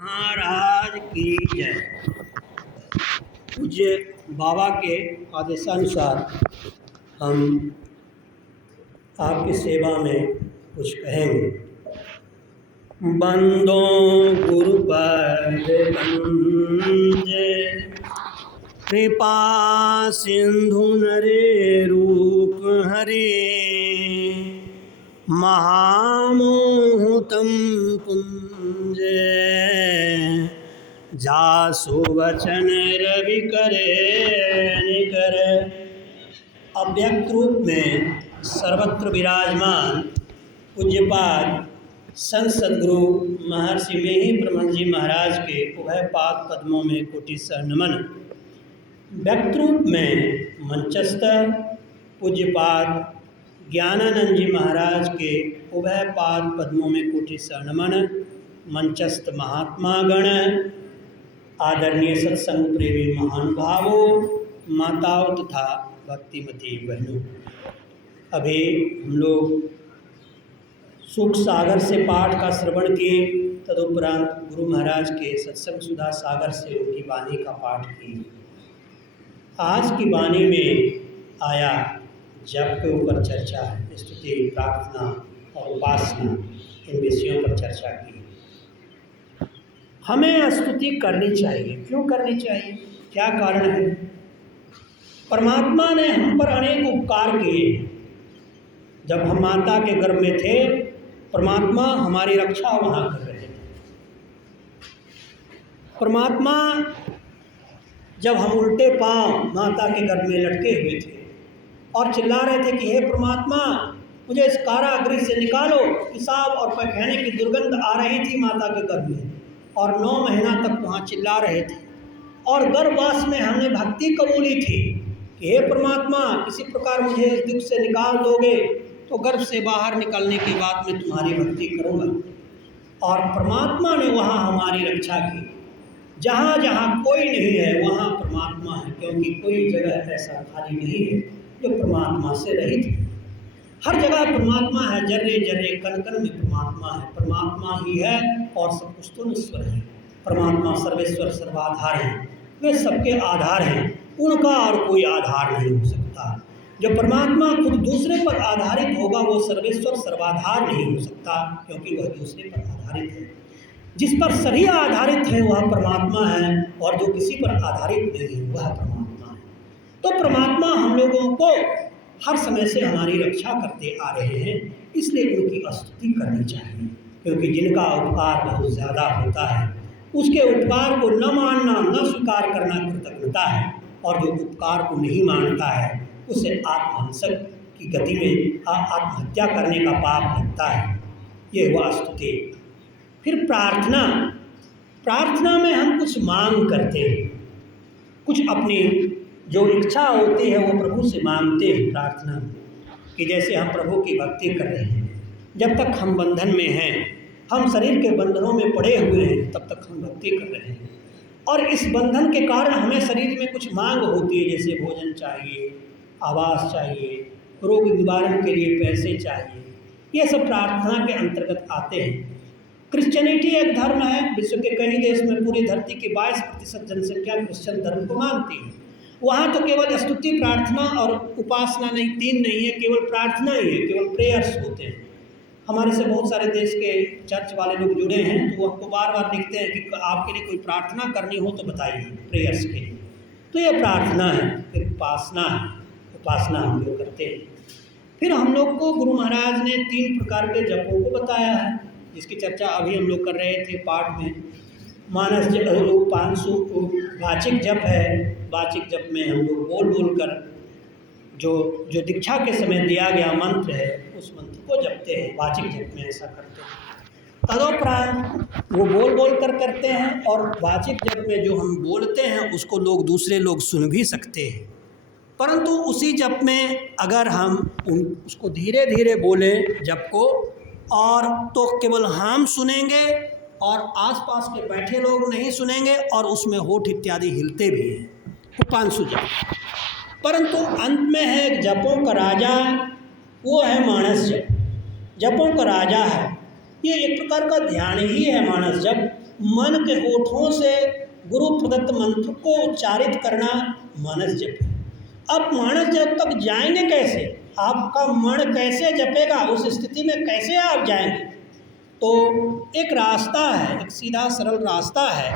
महाराज की जय। पूज्य बाबा के आदेशानुसार हम आपकी सेवा में कुछ कहेंगे। बंदो गुरु पर बंदे, कृपा सिंधु नरे रूप हरे, महामोहतम पुंजे, जासु वचन रवि करे निकर। अव्यक्त रूप में सर्वत्र विराजमान पूज्यपाद संत सद्गुरु महर्षि मेही ब्रह्मन जी महाराज के उभय पाद पद्मों में कोटि सह नमन। व्यक्त रूप में मंचस्थ पूज्यपाद ज्ञानानंद जी महाराज के उभय पाद पद्मों में कोटि सह नमन। मंचस्थ महात्मा गण, आदरणीय सत्संग प्रेमी महानुभावों, माताओं तथा भक्तिमती बहनों, अभी हम लोग सुख सागर से पाठ का श्रवण किए, तदुपरांत गुरु महाराज के सत्संग सुधा सागर से उनकी वाणी का पाठ किए। आज की वाणी में आया जप के ऊपर चर्चा है, स्तुति, प्रार्थना और उपासना, इन विषयों पर चर्चा की। हमें स्तुति करनी चाहिए। क्यों करनी चाहिए? क्या कारण है? परमात्मा ने हम पर अनेक उपकार किए। जब हम माता के गर्भ में थे, परमात्मा हमारी रक्षा वहाँ कर रहे थे। परमात्मा जब हम उल्टे पांव माता के गर्भ में लटके हुए थे और चिल्ला रहे थे कि हे परमात्मा, मुझे इस कारागृह से निकालो, पेशाब और पैखाने की दुर्गंध आ रही थी माता के गर्भ में, और 9 महीना तक वहाँ चिल्ला रहे थे। और गर्भवास में हमने भक्ति कबूली थी कि हे परमात्मा, किसी प्रकार मुझे इस दुख से निकाल दोगे तो गर्भ से बाहर निकलने के बाद मैं तुम्हारी भक्ति करूँगा। और परमात्मा ने वहाँ हमारी रक्षा की। जहाँ जहाँ कोई नहीं है वहाँ परमात्मा है, क्योंकि कोई जगह ऐसा खाली नहीं है जो परमात्मा से रहित है। हर जगह परमात्मा है, जर्रे जर्रे कण कण में परमात्मा है। परमात्मा ही है और सब कुछ तो ईश्वर है। परमात्मा सर्वेश्वर सर्वाधार है, वे सबके आधार हैं, उनका और कोई आधार नहीं हो सकता। जो परमात्मा खुद दूसरे पर आधारित होगा वो सर्वेश्वर सर्वाधार नहीं हो सकता, क्योंकि वह दूसरे पर आधारित है। जिस पर सभी आधारित है वह परमात्मा है, और जो किसी पर आधारित नहीं है वह परमात्मा है। तो परमात्मा हम लोगों को हर समय से हमारी रक्षा करते आ रहे हैं, इसलिए उनकी स्तुति करनी चाहिए। क्योंकि जिनका उपकार बहुत ज़्यादा होता है, उसके उपकार को न मानना, न स्वीकार करना कृतज्ञता है। और जो उपकार को नहीं मानता है उसे आत्महंसक की गति में आत्महत्या करने का पाप लगता है। ये हुआ स्तुति। फिर प्रार्थना। प्रार्थना में हम कुछ मांग करते हैं, कुछ अपनी जो इच्छा होती है वो प्रभु से मांगते हैं प्रार्थना में। कि जैसे हम प्रभु की भक्ति कर रहे हैं, जब तक हम बंधन में हैं, हम शरीर के बंधनों में पड़े हुए हैं, तब तक हम भक्ति कर रहे हैं। और इस बंधन के कारण हमें शरीर में कुछ मांग होती है, जैसे भोजन चाहिए, आवास चाहिए, रोग निवारण के लिए पैसे चाहिए। ये सब प्रार्थना के अंतर्गत आते हैं। क्रिश्चियनिटी एक धर्म है, विश्व के कई देश में पूरी धरती की 22% जनसंख्या क्रिश्चियन धर्म को मानती है। वहाँ तो केवल स्तुति, प्रार्थना और उपासना नहीं, 3 नहीं है, केवल प्रार्थना ही है, केवल प्रेयर्स होते हैं। हमारे से बहुत सारे देश के चर्च वाले लोग जुड़े हैं, तो वो हमको बार बार लिखते हैं कि आपके लिए कोई प्रार्थना करनी हो तो बताइए प्रेयर्स के लिए। तो ये प्रार्थना है। फिर उपासना है, उपासना हम लोग करते हैं। फिर हम लोग को गुरु महाराज ने 3 प्रकार के जपों को बताया है, जिसकी चर्चा अभी हम लोग कर रहे थे पाठ में। मानस जप, 500 वाचिक जप है। वाचिक जप में हम लोग बोल बोल कर जो दीक्षा के समय दिया गया मंत्र है, उस मंत्र को जपते हैं। वाचिक जप में ऐसा करते हैं। तदोपरांत वो बोल बोल कर करते हैं, और वाचिक जप में जो हम बोलते हैं उसको दूसरे लोग सुन भी सकते हैं। परंतु उसी जप में अगर हम उसको धीरे धीरे बोले जप को, और तो केवल हम सुनेंगे और आसपास के बैठे लोग नहीं सुनेंगे, और उसमें होठ इत्यादि हिलते भी हैं, वो 500 जप। परंतु अंत में है जपों का राजा, वो है मानस जप। जपों का राजा है, ये एक प्रकार का ध्यान ही है मानस जप। मन के होठों से गुरु प्रदत्त मंत्र को उच्चारित करना मानस जप है। अब मानस जप तक जाएंगे कैसे? आपका मन कैसे जपेगा? उस स्थिति में कैसे आप जाएंगे? तो एक रास्ता है, एक सीधा सरल रास्ता है।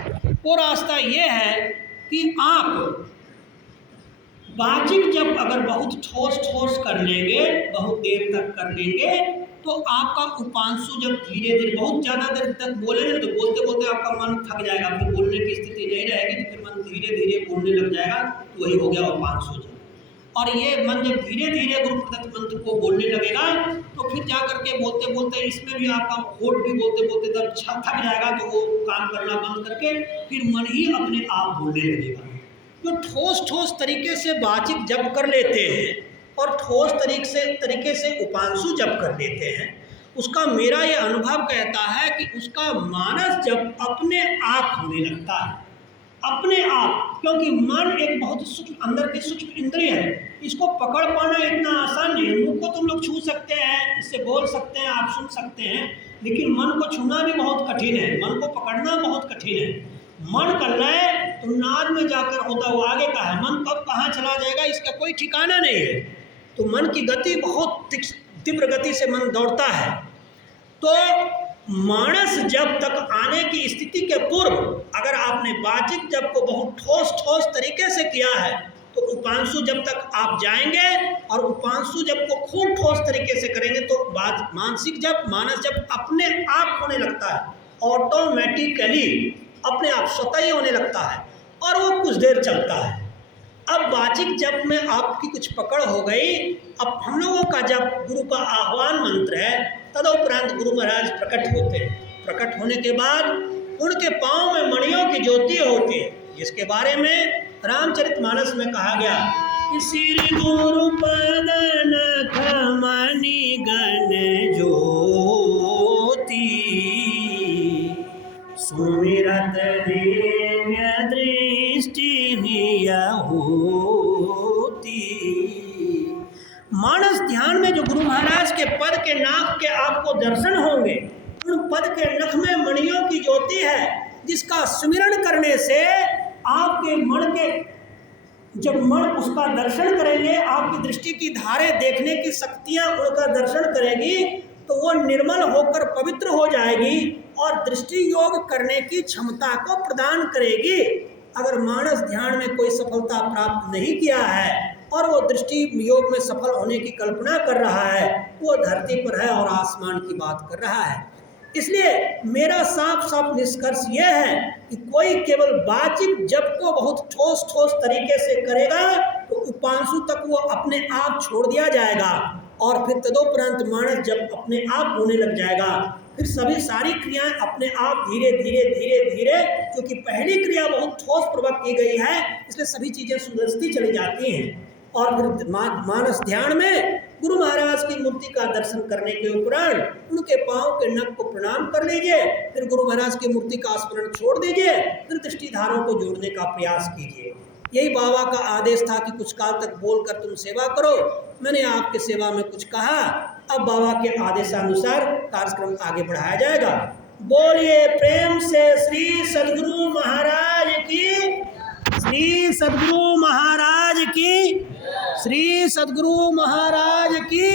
वो रास्ता ये है कि आप वाचिक जप अगर बहुत ठोस ठोस कर लेंगे, बहुत देर तक कर लेंगे, तो आपका उपांशु जब धीरे धीरे बहुत ज़्यादा देर तक बोलेंगे तो बोलते बोलते आपका मन थक जाएगा, फिर बोलने की स्थिति नहीं रहेगी, तो फिर मन धीरे धीरे बोलने लग जाएगा, तो वही हो गया उपांशु जप। और ये मन जब धीरे धीरे गुरु प्रदत्त मंत्र को बोलने लगेगा, तो फिर जा करके बोलते बोलते इसमें भी आपका होठ भी बोलते बोलते जब थक जाएगा, तो वो काम करना बंद करके फिर मन ही अपने आप बोलने लगेगा। जो ठोस ठोस तरीके से वाचिक जप कर लेते हैं और ठोस तरीके से उपांशु जप कर लेते हैं, उसका मेरा ये अनुभव कहता है कि उसका मानस जप अपने आप होने लगता है, अपने आप। क्योंकि मन एक बहुत सूक्ष्म, अंदर की सूक्ष्म इंद्रिय है, इसको पकड़ पाना इतना आसान नहीं है। मुख को तुम लोग छू सकते हैं, इससे बोल सकते हैं, आप सुन सकते हैं, लेकिन मन को छूना भी बहुत कठिन है, मन को पकड़ना बहुत कठिन है। मन का लय तो नाद में जाकर होता हुआ आगे का है, मन कब कहाँ चला जाएगा इसका कोई ठिकाना नहीं है। तो मन की गति बहुत तीव्र गति से मन दौड़ता है। तो मानस जप तक आने की स्थिति के पूर्व अगर आपने वाचिक जप को बहुत ठोस ठोस तरीके से किया है, तो उपांशु जप तक आप जाएंगे, और उपांशु जप को खूब ठोस तरीके से करेंगे तो मानसिक जप, मानस जप अपने आप होने लगता है, ऑटोमेटिकली अपने आप स्वतः ही होने लगता है, और वो कुछ देर चलता है। अब वाचिक जप में आपकी कुछ पकड़ हो गई। अब हम लोगों का जब गुरु का आह्वान मंत्र है, तदुपरांत गुरु महाराज प्रकट होते हैं। प्रकट होने के बाद उनके पाँव में मणियों की ज्योति होती है, जिसके बारे में रामचरितमानस में कहा गया कि श्री गुरु पद नख मणि गण ज्योति सुमिरत दिव्य दृष्टि होती। मानस ध्यान में जो गुरु महाराज के पद के नाक के आपको दर्शन होंगे, उन पद के नख में मणियों की ज्योति है, जिसका सुमिरन करने से आपके मन के, जब मन उसका दर्शन करेंगे, आपकी दृष्टि की धारे देखने की शक्तियाँ उनका दर्शन करेगी, तो वो निर्मल होकर पवित्र हो जाएगी और दृष्टि योग करने की क्षमता को प्रदान करेगी। अगर मानस ध्यान में कोई सफलता प्राप्त नहीं किया है और वो दृष्टि योग में सफल होने की कल्पना कर रहा है, वो धरती पर है और आसमान की बात कर रहा है। इसलिए मेरा साफ साफ निष्कर्ष ये है कि कोई केवल वाचिक जप को बहुत ठोस ठोस तरीके से करेगा तो उपांशु तक वो अपने आप छोड़ दिया जाएगा, और फिर तदोपरांत मानस जप अपने आप होने लग जाएगा। फिर सभी सारी क्रियाएं अपने आप धीरे धीरे धीरे धीरे, क्योंकि पहली क्रिया बहुत ठोस पूर्वक की गई है, इसलिए सभी चीज़ें सुलझती चली जाती हैं। और फिर मानस ध्यान में गुरु महाराज की मूर्ति का दर्शन करने के उपरांत उनके पांव के नख को प्रणाम कर लीजिए, फिर गुरु महाराज की मूर्ति का स्मरण छोड़ दीजिए, फिर दृष्टिधारों को जोड़ने का प्रयास कीजिए। यही बाबा का आदेश था कि कुछ काल तक बोलकर तुम सेवा करो। मैंने आपके सेवा में कुछ कहा, अब बाबा के आदेशानुसार कार्यक्रम आगे बढ़ाया जाएगा। बोलिए प्रेम से श्री सद्गुरु महाराज की, श्री सद्गुरु महाराज की, श्री सद्गुरु महाराज की।